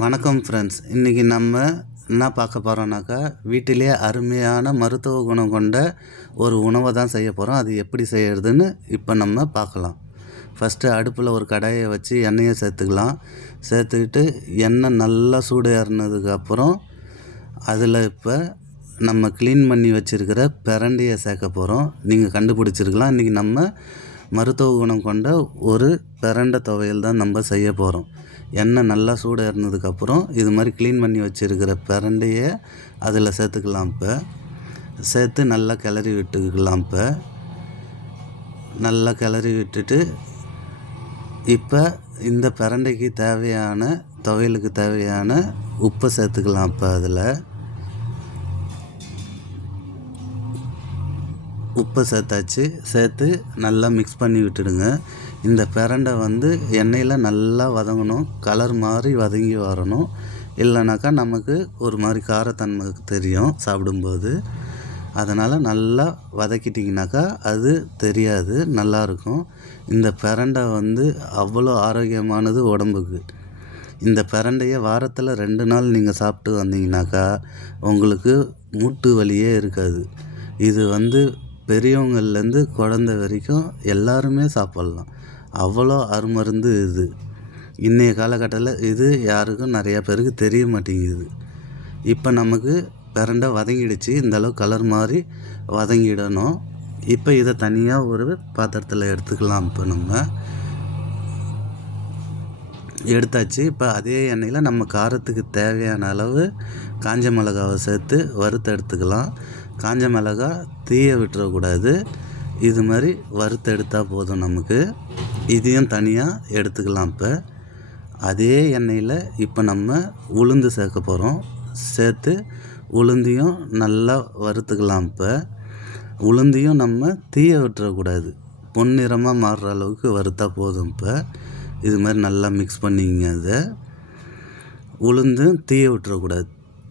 வணக்கம் ஃப்ரெண்ட்ஸ் இன்றைக்கி நம்ம என்ன பார்க்க போகிறோம்னாக்கா வீட்டிலே அருமையான மருத்துவ குணம் கொண்ட ஒரு உணவை தான் செய்ய போகிறோம் அது எப்படி செய்கிறதுன்னு இப்போ நம்ம பார்க்கலாம். ஃபஸ்ட்டு அடுப்பில் ஒரு கடாயை வச்சு எண்ணெயை சேர்த்துக்கலாம். சேர்த்துக்கிட்டு எண்ணெய் நல்லா சூடு ஏறினதுக்கப்புறம் அதில் இப்போ நம்ம க்ளீன் பண்ணி வச்சுருக்கிற பிரண்டையை சேர்க்க போகிறோம் நீங்கள் கண்டுபிடிச்சிருக்கலாம். இன்றைக்கி நம்ம மருத்துவ குணம் கொண்ட ஒரு பிரண்டை துவையல் தான் நம்ம செய்ய போகிறோம் எண்ணெய் நல்லா சூடாக இருந்ததுக்கப்புறம் இது மாதிரி க்ளீன் பண்ணி வச்சுருக்கிற பிரண்டையை அதில் சேர்த்துக்கலாம் இப்போ. சேர்த்து நல்லா கிளறி விட்டுக்கலாம் இப்போ. நல்லா கிளறி விட்டுட்டு இப்போ இந்த பிரண்டைக்கு தேவையான துவையலுக்கு தேவையான உப்பை சேர்த்துக்கலாம் இப்போ அதில். உப்பை சேர்த்தாச்சு சேர்த்து நல்லா மிக்ஸ் பண்ணி விட்டுடுங்க. இந்த பிரண்டை வந்து எண்ணெயில் நல்லா வதங்கணும். கலர் மாதிரி வதங்கி வரணும். இல்லைனாக்கா நமக்கு ஒரு மாதிரி காரத்தன்மை தெரியும் சாப்பிடும்போது. அதனால் நல்லா வதக்கிட்டிங்கனாக்கா அது தெரியாது நல்லாயிருக்கும் இந்த பிரண்டை வந்து அவ்வளோ ஆரோக்கியமானது உடம்புக்கு. இந்த பிரண்டையை வாரத்தில் ரெண்டு நாள் நீங்கள் சாப்பிட்டு வந்தீங்கனாக்கா உங்களுக்கு மூட்டு வலியே இருக்காது. இது வந்து பெரியவங்கள்லேருந்து குழந்த வரைக்கும் எல்லாருமே சாப்பிட்லாம். அவ்வளோ அருமருந்து இது. இன்றைய காலகட்டத்தில் இது யாருக்கும் நிறையா பேருக்கு தெரிய மாட்டேங்குது. இப்போ நமக்கு பிரண்டை வதங்கிடுச்சு. இந்தளவு கலர் மாதிரி வதங்கிடணும். இப்போ இதை தனியாக ஒரு பாத்திரத்தில் எடுத்துக்கலாம். இப்போ நம்ம எடுத்தாச்சு. இப்போ அதே எண்ணெயில் நம்ம காரத்துக்கு தேவையான அளவு காஞ்ச மிளகாவை சேர்த்து வறுத்து எடுத்துக்கலாம். காஞ்ச மிளகா தீயை விட்டுறக்கூடாது. இது மாதிரி வறுத்து எடுத்தால் போதும் நமக்கு. இதையும் தனியாக எடுத்துக்கலாம் இப்போ. அதே எண்ணெயில் இப்போ நம்ம உளுந்து சேர்க்க போகிறோம் சேர்த்து உளுந்தையும் நல்லா வறுத்துக்கலாம் இப்போ. உளுந்தையும் நம்ம தீயை விட்டுறக்கூடாது. பொன்னிறமாக மாறுற அளவுக்கு வறுத்தா போதும் இப்போ. இது மாதிரி நல்லா மிக்ஸ் பண்ணிங்க அதை. உளுந்தும் தீயை விட்டுறக்கூடாது.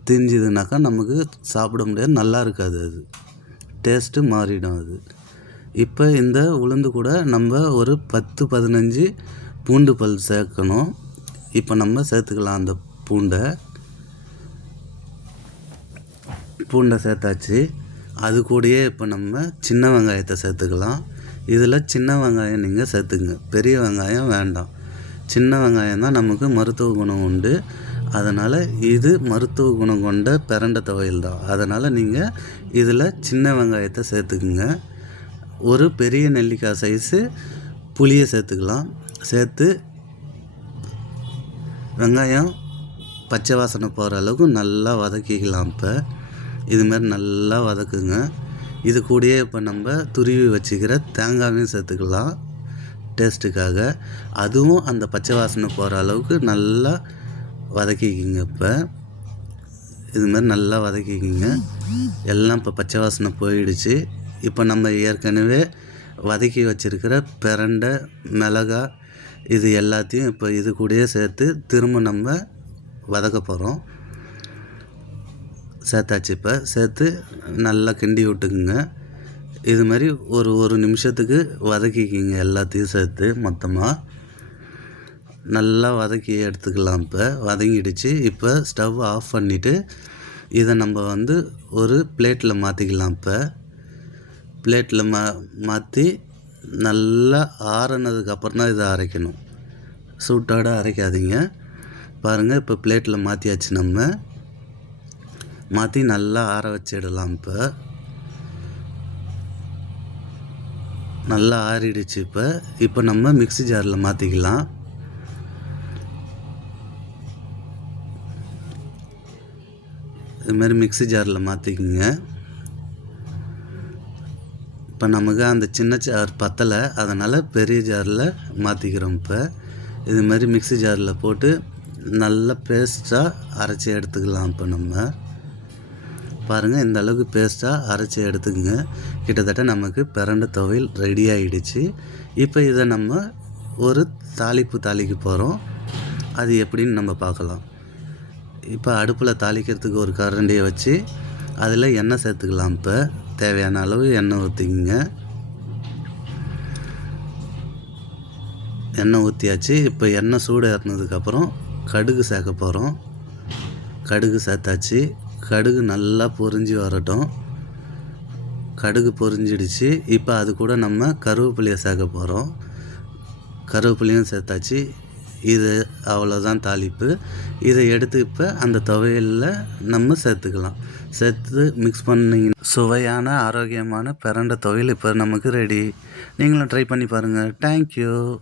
தீஞ்சுதுனாக்கா நமக்கு சாப்பிட முடியாது. நல்லா இருக்காது அது. டேஸ்ட்டு மாறிடும் அது. இப்போ இந்த உளுந்து கூட நம்ம ஒரு பத்து பதினஞ்சு பூண்டு பல் சேர்க்கணும். இப்போ நம்ம சேர்த்துக்கலாம் அந்த பூண்டை. பூண்டை சேர்த்தாச்சு. அது கூடயே இப்போ நம்ம சின்ன வெங்காயத்தை சேர்த்துக்கலாம். இதில் சின்ன வெங்காயம் நீங்கள் சேர்த்துங்க. பெரிய வெங்காயம் வேண்டாம். சின்ன வெங்காயம் தான் நமக்கு மருத்துவ குணம் உண்டு. அதனால் இது மருத்துவ குணம் கொண்ட பிரண்ட துவையல் தான் அதனால் நீங்கள் இதில் சின்ன வெங்காயத்தை சேர்த்துக்குங்க. ஒரு பெரிய நெல்லிக்காய் சைஸு புளியை சேர்த்துக்கலாம். சேர்த்து வெங்காயம் பச்சை வாசனை போகிற அளவுக்கு நல்லா வதக்கிக்கலாம் இப்போ. இதுமாரி நல்லா வதக்குங்க. இது கூடயே இப்போ நம்ம துருவி வச்சுக்கிற தேங்காயும் சேர்த்துக்கலாம். டேஸ்ட்டுக்காக அதுவும் அந்த பச்சை வாசனை போகிற அளவுக்கு நல்லா வதக்கிக்கிங்க இப்போ இது மாதிரி நல்லா வதக்கிக்கிங்க. எல்லாம் இப்போ பச்சை வாசனை போயிடுச்சு. இப்போ நம்ம ஏற்கனவே வதக்கி வச்சுருக்கிற பிரண்டை மிளகா இது எல்லாத்தையும் இப்போ இது கூடயே சேர்த்து திரும்ப நம்ம வதக்க போகிறோம் சேர்த்தாச்சு இப்போ. சேர்த்து நல்லா கிண்டி விட்டுக்குங்க. இது மாதிரி ஒரு ஒரு நிமிஷத்துக்கு வதக்கிக்கிங்க எல்லாத்தையும் சேர்த்து மொத்தமாக நல்லா வதக்கி எடுத்துக்கலாம் இப்போ. வதங்கிடுச்சு. இப்போ ஸ்டவ் ஆஃப் பண்ணிவிட்டு இதை நம்ம வந்து ஒரு பிளேட்டில் மாற்றிக்கலாம் இப்போ. பிளேட்டில் மா மாற்றி நல்லா ஆறுனதுக்கப்புறம் தான் இதை அரைக்கணும். சூட்டோட அரைக்காதீங்க. பாருங்கள் இப்போ பிளேட்டில் மாற்றியாச்சு நம்ம. மாற்றி நல்லா ஆற வச்சிடலாம் இப்போ. நல்லா ஆறிடுச்சு இப்போ. இப்போ நம்ம மிக்ஸி ஜாரில் மாற்றிக்கலாம் இது மாதிரி மிக்ஸி ஜாரில் மாற்றிக்கிங்க. இப்போ நமக்கு அந்த சின்ன ஜார் பத்தலை அதனால் பெரிய ஜாரில் மாற்றிக்கிறோம் இப்போ. இது மாதிரி மிக்ஸி ஜாரில் போட்டு நல்ல பேஸ்ட்டாக அரைச்சி எடுத்துக்கலாம் இப்போ நம்ம. பாருங்கள் இந்த அளவுக்கு பேஸ்ட்டாக அரைச்சி எடுத்துக்கோங்க. கிட்டத்தட்ட நமக்கு பிறண்ட துவையல் ரெடி ஆகிடுச்சு இப்போ இதை நம்ம ஒரு தாளிப்பு தாளிக்கு போகிறோம். அது எப்படின்னு நம்ம பார்க்கலாம். இப்போ அடுப்பில் தாளிக்கிறதுக்கு ஒரு கரண்டியை வச்சு அதில் எண்ணெய் சேர்த்துக்கலாம் இப்போ. தேவையான அளவு எண்ணெய் ஊற்றிக்குங்க. எண்ணெய் ஊற்றியாச்சு. இப்போ எண்ணெய் சூடு ஏறினதுக்கப்புறம் கடுகு சேர்க்க போகிறோம். கடுகு சேர்த்தாச்சு. கடுகு நல்லா பொரிஞ்சு வரட்டும். கடுகு பொரிஞ்சிடுச்சு. இப்போ அது கூட நம்ம கருவேப்பிலையை சேர்க்க போகிறோம். கருவேப்பிலையும் சேர்த்தாச்சு. இது அவ்வளோதான் தாளிப்பு. இதை எடுத்து இப்போ அந்த துவையலில் நம்ம சேர்த்துக்கலாம். சேர்த்து மிக்ஸ் பண்ணிங்கன்னா சுவையான ஆரோக்கியமான பிறண்ட துவையல் இப்போ நமக்கு ரெடி நீங்களும் ட்ரை பண்ணி பாருங்கள் தேங்க்யூ